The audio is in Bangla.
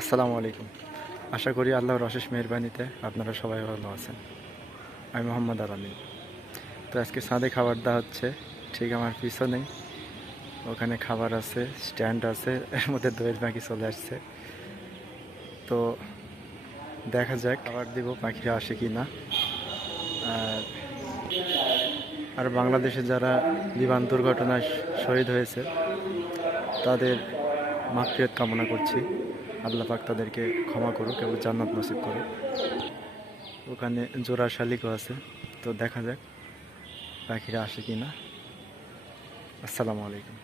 আসসালামু আলাইকুম। আশা করি আল্লাহর অশেষ মেহরবানিতে আপনারা সবাই ভালো আছেন। আমি মোহাম্মদ আলামিন। তো আজকে সাঁদে খাবার দেওয়া হচ্ছে। ঠিক আমার পিছনেই ওখানে খাবার আছে, স্ট্যান্ড আছে, এর মধ্যে দইয়ের পাখি চলে আসছে। তো দেখা যাক খাবার দিব, পাখিরা আসে কি না। আর আর বাংলাদেশে যারা বিমান দুর্ঘটনায় শহীদ হয়েছে, তাদের মাফিয়ত কামনা করছি। আল্লাহ পাক তাদেরকে ক্ষমা করুক এবং জান্নাত নসিব করুক। ওখানে জোড়া শালিকও আছে, তো দেখা যাক পাখিরা আসে কি না আসসালামু আলাইকুম।